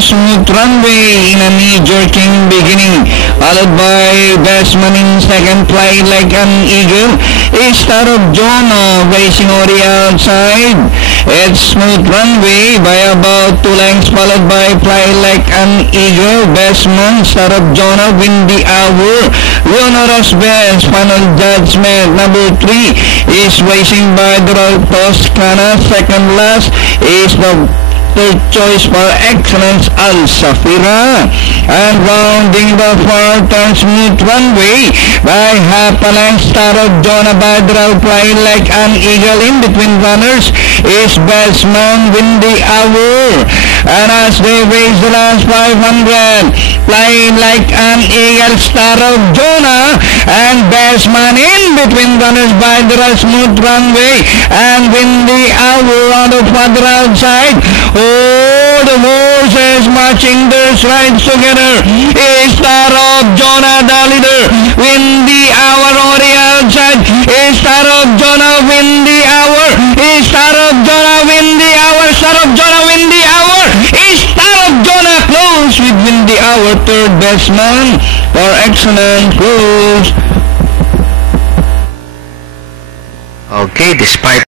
smooth runway in a knee-jerking beginning, followed by Bestman in second, Fly Like an Eagle. Star of Jonah racing on the outside. It's smooth runway by about 2 lengths, followed by Fly Like an Eagle. Bestman, Star of Jonah, Win the Hour. Leonora's Best, Final Judgment. Number 3 is racing by the Toscana. Second last is the third choice for Excellence, Al Safira. And rounding the far turn, smooth runway by half a length, Star of Jonah by Fly Like an Eagle. In between runners is Bestman, Win the Hour. And as they race the last 500, Fly Like an Eagle, Star of Jonah, and Bestman. In between runners by the smooth runway and Win the Hour on the further outside. Oh, the horses marching their strides together. Star of Jonah the leader, Win the Hour on the outside. Star of Jonah, Win the Hour. Star of Jonah, Win the Hour. Star of Jonah, Win the Hour. Star of Jonah close with Win the Hour. Third Bestman for Excellent close. Okay, despite